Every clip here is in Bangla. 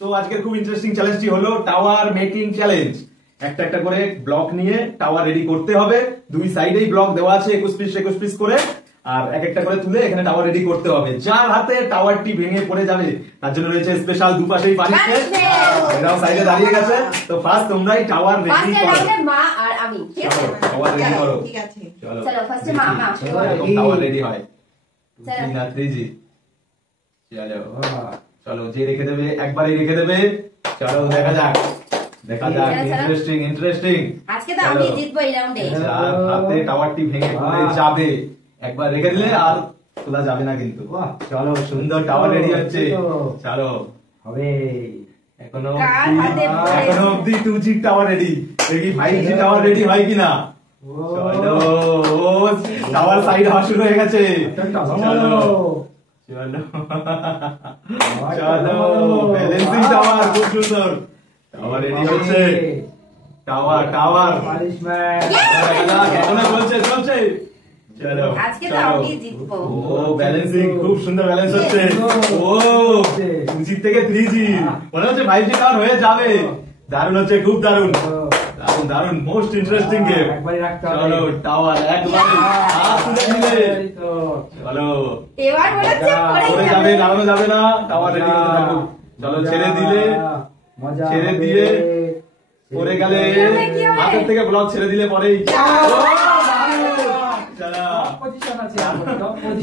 তো আজকের খুব ইন্টারেস্টিং চ্যালেঞ্জটি হলো টাওয়ার মেকিং চ্যালেঞ্জ। একটা একটা করে ব্লক নিয়ে টাওয়ার রেডি করতে হবে। দুই সাইডেই ব্লক দেওয়া আছে 21 পিস করে, আর এক একটা করে তুলে এখানে টাওয়ার রেডি করতে হবে। যার হাতে টাওয়ারটি ভেঙে পড়ে যাবে তার জন্য রয়েছে স্পেশাল দুপাশেই পানিশমেন্ট। এরাও সাইডে দাঁড়িয়ে গেছে। তো ফার্স্ট তোমরাই টাওয়ার রেডি করো। মা আর আমি টাওয়ার রেডি করো। ঠিক আছে চলো চলো ফার্স্টে মা টাওয়ার রেডি হয়। 2G না 3G। চলো যে রেখে দেবে একবারই রেখে দেবে। চলো দেখা যাক ইন্টারেস্টিং। আজকে তো আমি জিতবো এই রাউন্ডে। হাতে টাওয়ারটি ভেঙে পড়ে যাবে, একবার রেখে দিলে আর খোলা যাবে না কিন্তু। চলো সুন্দর টাওয়ার রেডি হচ্ছে। চলো হবে এখনো অব্দি 2G টাওয়ার রেডি। দেখি 5G টাওয়ার রেডি হয় কিনা। চলো টাওয়ার সাইড হওয়া শুরু হয়ে গেছে। চলো ব্যালেন্সিং টাওয়ার খুব সুন্দর। টাওয়ার রেডি হচ্ছে। টাওয়ার এখনো চলছে। চলো আজকে তো আমি জিতবো। ও ব্যালেন্সিং খুব সুন্দর ব্যালেন্স হচ্ছে। ও 2G থেকে 3G মনে হচ্ছে 5G টাওয়ার হয়ে যাবে। দারুণ হচ্ছে, খুব দারুণ মোস্ট ইন্টারেস্টিং গেম। চলো টাওয়ার একবারে হাত তুলে দিলে। চলো এবার বলেছে পড়ে যাবে, লাগানো যাবে না। টাওয়ার রেডি করতে থাকো। চলো ছেড়ে দিয়ে পড়ে গেলে হাতের থেকে ব্লক ছেড়ে দিলে পরেই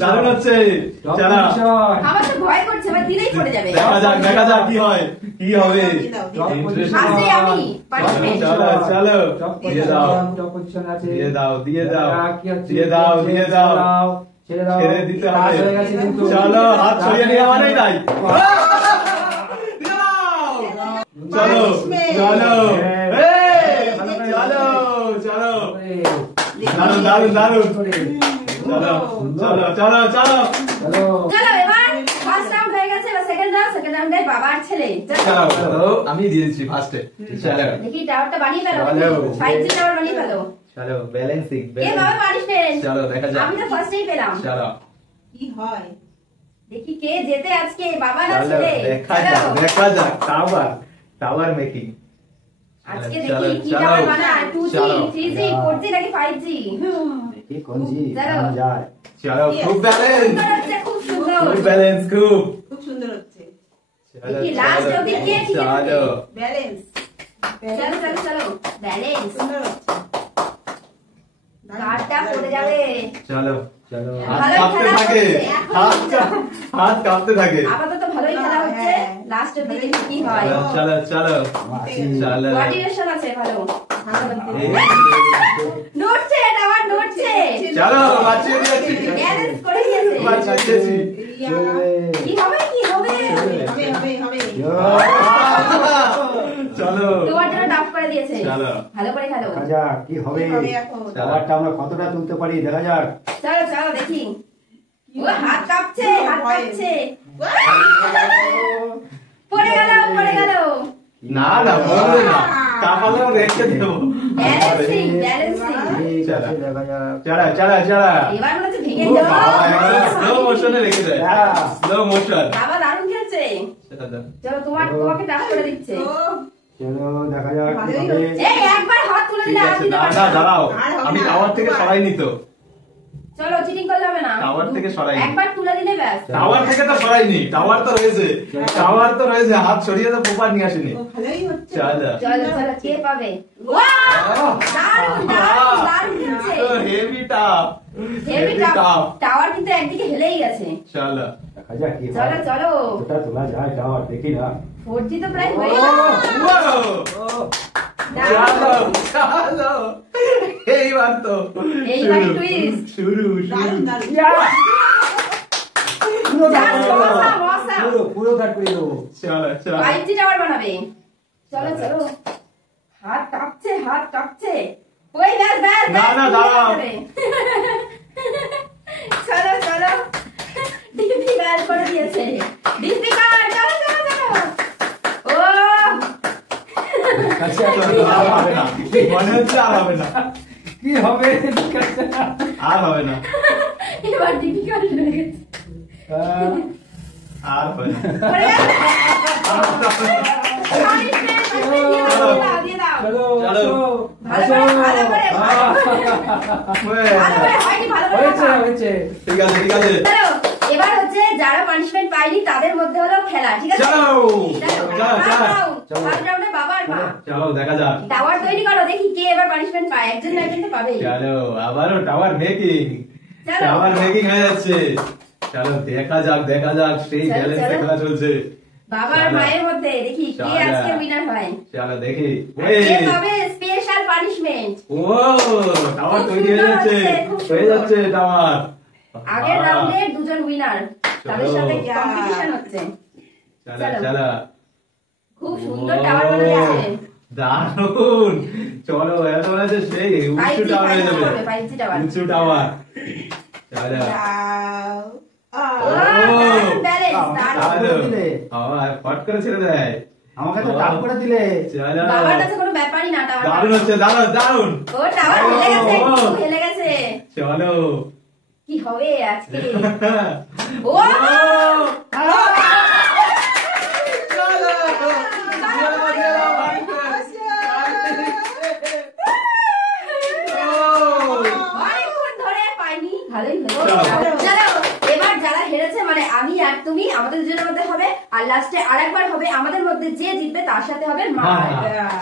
দারুণ হচ্ছে। আমার তো ভয় করছে, এবার দিলেই পড়ে যাবে। দেখা যাক কি হবে। চলো দিয়ে দাও ছেড়ে দিতে হবে। চলো হাত ছড়িয়ে নিয়ে মানে নাই। চলো দারুণ। চলো এবার ফার্স্ট রাউন্ড হয়ে গেছে, এবার সেকেন্ড রাউন্ডে বাবার ছেলে। চলো আমি দিয়ে দিচ্ছি ফার্স্টে। চলো দেখি টাওয়ারটা বানিয়ে ফেলো। 5G টাওয়ার বানিয়ে ফেলো। চলো ব্যালেন্সিং কে বাবা পানিশমেন্ট। চলো দেখা যাক। আমি তো ফার্স্টেই পেলাম। চলো কি হয় দেখি কে জেতে আজকে, বাবা না ছেলে। দেখা যাক টাওয়ার মেকিং। আজকে দেখি কি টাওয়ার বানায়। 2G 3G 4G নাকি 5G। দেখি কোন জি চলো খুব ব্যালেন্স। খুব সুন্দর খুব সুন্দর হচ্ছে। দেখি লাস্ট অবধি কে ঠিক আছে। চলো ব্যালেন্স। চলো ব্যালেন্স সুন্দর হচ্ছে। কাটটা পড়ে যাবে। চলো হাত কাঁপতে থাকে। আপাতত ভালোই খেলা হচ্ছে। লাস্ট অবধি দেখি কি হয়। চলো কোঅর্ডিনেশন আছে ভালো। নড়ছে টাওয়ার নড়ছে। চলো বাঁচিয়ে দিয়েছি। ব্যালেন্স করে দিয়েছে। কি হবে চলো তোমার জন্য টাফ করে দিয়েছে। চলো ভালো করে খেলো। দেখা যাক কি হবে। টাওয়ারটা আমরা কতটা তুলতে পারি দেখা যাক। চলো দেখি। ও হাত কাঁপছে। পড়ে গেল। না বলবে না, কাপালেও রেখে দেবো। ব্যালেন্সিং চলা এবার মনে হচ্ছে ভেঙে যাবে। স্লো মোশনে রেখে দেয়। Slow motion. বাবা দারুণ খেলছে। চলো তোমাকে টাফ করে দিচ্ছে। চলো দেখা যাক কি হবে। এই একবার হাত তুলে দিলে আর দিতে পারবে না দাঁড়াও, আমি টাওয়ার থেকে সরাইনি তো। চলো চিটিং করলে হবে না। টাওয়ার থেকে সরাইনি। একবার তুলে দিলে ব্যাস। টাওয়ার থেকে তো সরাইনি, টাওয়ার তো রয়েছে। হাত সরিয়ে তো প্রপার নিয়ে আসেনি। ভালোই হচ্ছে। চলো কে পাবে। ওয়াও দারুণ খেলছে। Heavy tough. টাওয়ার কিন্তু একদিকে হেলেই গেছে। চলো দেখা যাক কি হয়। চলো ওটা তোলা যায় টাওয়ার দেখি না। 4G তো প্রায় হয়ে গেল। চলো এইবার টুইস্ট শুরু। পুরো কাট করে দেবো। চলো 5G টাওয়ার বানাবে। চলো হাত কাঁপছে। ওই ব্যাস না দাঁড়াও। চলো ডিপি গাল করে দিয়েছে। ডিপি গাল চলো ও মনে হচ্ছে আর হবে না। কি হবে আর হবে না। এবার ডিপি গাল হয়ে গেছে। আর হবে না। পড়ে গেল। দিয়ে দাও। চলো চলো। আসো, ভালো আসো। করে, ভালো করে, ভালো করে। হয়ে। ভালো করে হয়নি, ভালো করে হয়েছে দেখা। হয়েছে। ঠিক আছে ঠিক আছে চলো, এবার হচ্ছে যারা পানিশমেন্ট পায়নি তাদের মধ্যে হলো খেলা, ঠিক আছে? চলো। চলো, চলো, চলো। ফার্স্ট রাউন্ডে বাবা আর মা। চলো দেখা যাক। টাওয়ার তৈরি করো, দেখি কে এবার পানিশমেন্ট পায়। একজন না একজন তো পাবেই। চলো আবারও টাওয়ার মেকিং। চলো। টাওয়ার মেকিং হয়ে যাচ্ছে। চলো দেখা যাক সেই চলো, ব্যালেন্স চলো। খেলা চলছে। বাবা আর চলো। মায়ের মধ্যে দেখি কে চলো। আজকে উইনার হয়। চলো দেখি। কে পাবে স্পেশাল পানিশমেন্ট। ও টাওয়ার খুব তৈরি হয়ে সুন্দর যাচ্ছে। হচ্ছে, খুব হয়ে সুন্দর। যাচ্ছে টাওয়ার। আগের রাউন্ডে দুজন উইনার, তাদের চলো। সাথে কম্পিটিশন হচ্ছে। চলো চলো। চলো। খুব সুন্দর টাওয়ার বানিয়েছে। দারুন। চলো এত আছে সেই উঁচু 5G টাওয়ার হয়ে যাবে। 5G tower. উঁচু টাওয়ার। চলো। ও, দারুণ balance, দারুণ। চলো। ফট করে ছেড়ে দেয়। আমাকে তো টাপ করে দিলে। চলো। বাবার কাছে কোনো ব্যাপারই না টাওয়ার। দারুন হচ্ছে দারুন। ও টাওয়ার হেলে গেছে, ও। একটু হেলে গেছে। চলো। কি হবে আজকে? ও অনেকক্ষণ ধরে পাইনি, ভালোই হয়েছে। চলো, এবার যারা হেরেছে মানে আমি আর তুমি, আমাদের দুজনের মধ্যে হবে, আর লাস্টে আরেকবার হবে আমাদের মধ্যে, যে জিতবে তার সাথে হবে মা।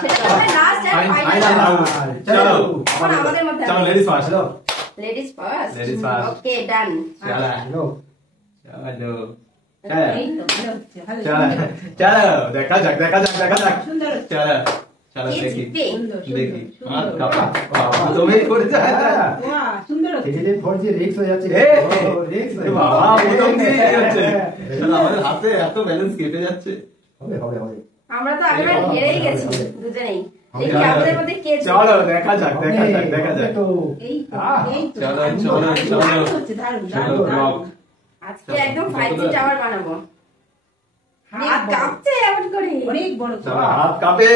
সেটা হবে লাস্ট আর ফাইনাল ফাইনাল। রাউন্ড। চলো। এখন আমাদের মধ্যে চলো লেডিস ফার্স্ট। চলো। Ladies first. Ladies first. ওকে ডান। চলো। হ্যালো। চলো। এই তো, ভালো হচ্ছে, ভালো চলো হচ্ছে। চলো দেখা যাক সুন্দর হচ্ছে। চলো চলো কে দেখি জিতবে? দেখি হাত কাপা বাবা তুমি করে যা ছেলেদের ফোর যে রিক্স হয়ে যাচ্ছে। এ, রিক্স বাবা প্রথম দিয়ে হচ্ছে চলো আমাদের হাতে এত ব্যালেন্স কেটে যাচ্ছে হবে হবে হবে। আমরা তো আগেবার হেরেই গেছি দুজনেই। দেখি চলো। আমাদের মধ্যে কে জিতবে। চলো দেখা যাক তো এই তো, আহ, এই তো। চলো চলো ব্লক আজকে একদম 5G টাওয়ার বানাবো। হাত কাঁপছে এমন করে। চলো হাত কাঁপে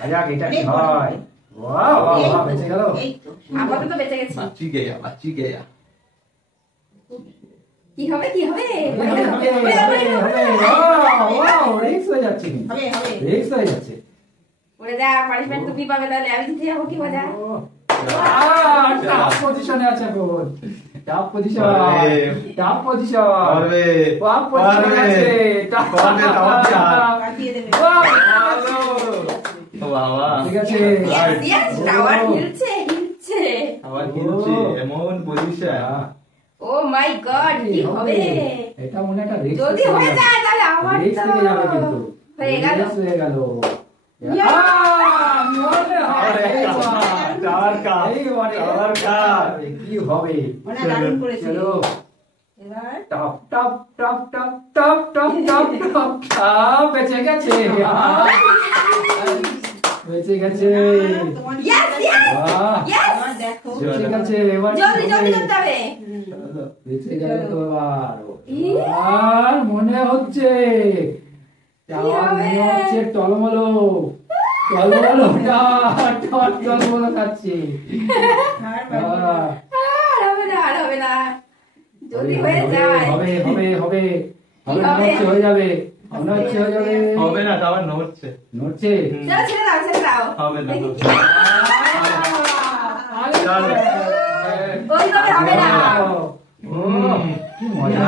আজা এটা কি হয়? ওয়াও বাহ বেঁচে গেল। আপাতত বেঁচে গেছি। বাচ্চি গেয়া কি হবে কি হবে? হবে হবে হবে। ওয়াও রিক্স হয়ে যাচ্ছে। রিক্স হয়ে যাচ্ছে। ওরে যা, পানিশমেন্ট তুমি পাবে, তাহলে আমি জিতে যাবো, কি মজা। টপ পজিশনে আছে এখন। Top position. পারবে। Top position. পারবে টপ পজিশনে আছে। পারবে টাওয়ার চার ও বাবা ঠিক আছে। Yes, yes, টাওয়ার হিলছে হিলছে। আবার খেলছে এমন পজিশন ও মাই গড, কি হবে? এটা মনে একটা রিক্স। যদি হয়ে যায় তাহলে আমার রিক্স তো থেকে যাবে কিন্তু। হয়ে গেল। রিক্স হয়ে গেল। টাওয়ার কাপ টাওয়ার কাপ কি হবে? চলো। এবার top top top top top top top top top বেঁচে গেছে। বেঁচে গেছে। yes yes বাহ, yes বেঁচে গেছে। এবার জলদি কি জলদি হবে? করতে হবে। চলো, বেঁচে গেল তো এবার। ই! আর মনে হচ্ছে টাওয়ার হবে? মনে হচ্ছে টলমলো টলমলো টলমলো খাচ্ছে। আর হবে না, আর হবে না, যদি হয়ে হবে যায়। হবে হবে হবে কি মনে হবে? হচ্ছে হয়ে যাবে। মনে হচ্ছে হয়ে যাবে। হবে না টাওয়ার নড়ছে নড়ছে। চলো ছেড়ে দাও ছেড়ে দাও। হবে না দেখি নড়ছে। কি- চলো। ওইভাবে হবে না। কি মজা।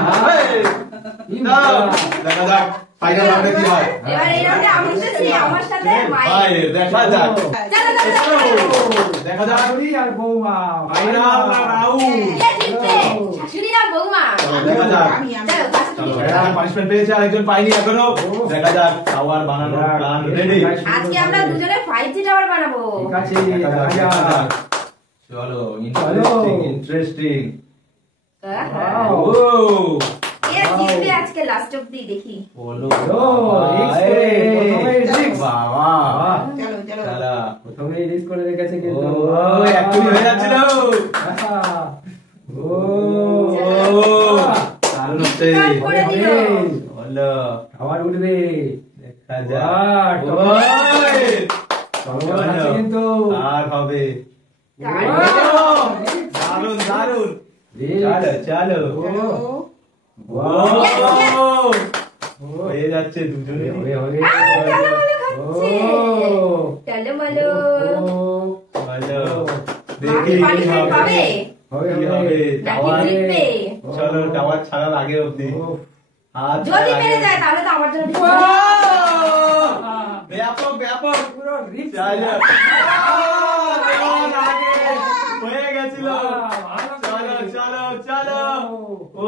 কি দাও, মজা। দেখা যাক ফাইনাল রাউন্ডে কি হয় এবার এই রাউন্ডে আমি জিতেছি, আমার সাথে ভাই মায়ের। দেখা যাক চলো চলো চলো দেখা যাক শাশুড়ি আর বৌমা। ফাইনাল রাউন্ড কে জিতবে? শাশুড়ি না বৌমা? দেখা যাক চলো ফার্স্ট চলো তুমি একটা পানিশমেন্ট পেয়েছে আরেকজন পাইনি এখনো দেখা যাক টাওয়ার বানানোর প্ল্যান রেডি আজকে আমরা দুজনে 5G টাওয়ার বানাবো। ঠিক আছে দেখা যাক। চলো ইন্টারেস্টিং ইন্টারেস্টিং Wow. ও কে জিতবে আজকে লাস্ট অবধি দেখি। বলো risk করে, প্রথমেই risk। বাবা চলো চলো চলো প্রথমে রিস্ক করে রেখেছে ও কিন্তু। এক্ষুনি হয়ে যাচ্ছিল ও দারুণ হচ্ছে Start করে দিল। বলো আবার উঠবে। দেখা যাক বাহ, ওই, চলো আছে কিন্তু। আর হবে Wow! দারুণ দারুণ Risk। চলো চলো ও, ও হচ্ছে দুজনে। হবে হবে টালমালো খাচ্ছে। টালমালো। ভালো। মা কি পানি কি খেতে পাবে? হবে কি হবে? হবে নাকি টাওয়ার জিতবে? চলো টাওয়ার ছাড়ার আগে অবধি হাত যদি ছাড়ার পেরে আগে- যায় তাহলে তো আমার জন্য Wow! ব্যাপক ব্যাপক পুরো রিক্স চলো। আগে হয়ে গেছিল। চলো চলো চলো। ও